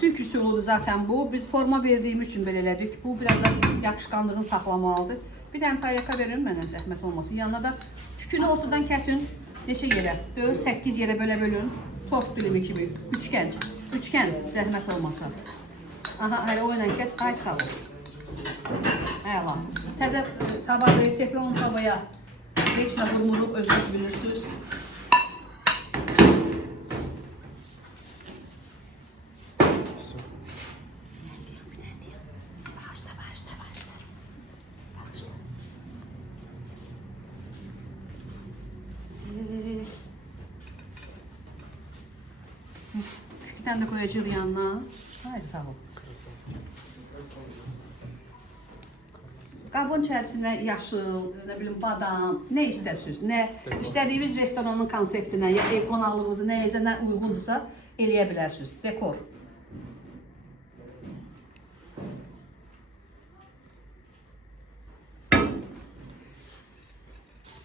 Türk üsuludur zaten bu. Biz forma verdiğimiz için belə elədik. Bu biraz da yapışqanlığını saxlamalıdır. Bir dənə tayyaka verin mənə zəhmət olmasın. Yanına da tükünü ortadan kəsin. Neçə yerə? 4-8 yerə belə bölün. Tort dilimi kimi. Üçgən. Üçgən zəhmət olmasa. Aha, hələ o ilə kəs. Ay sağ ol. Əla. Təzə tavada, teflon tavaya heç nə vurmuruq, özünüz bilirsiniz. Bir tane de koyacağım yanına. Ay sağ ol. Qabın içərisinə yaşıl, nə bilim badam, nə istərsiniz, nə istədiyiniz restoranın konseptinə, ya ev qonaqlığınızı nəyəsə nə uyğundursa eləyə bilərsiniz. Dekor.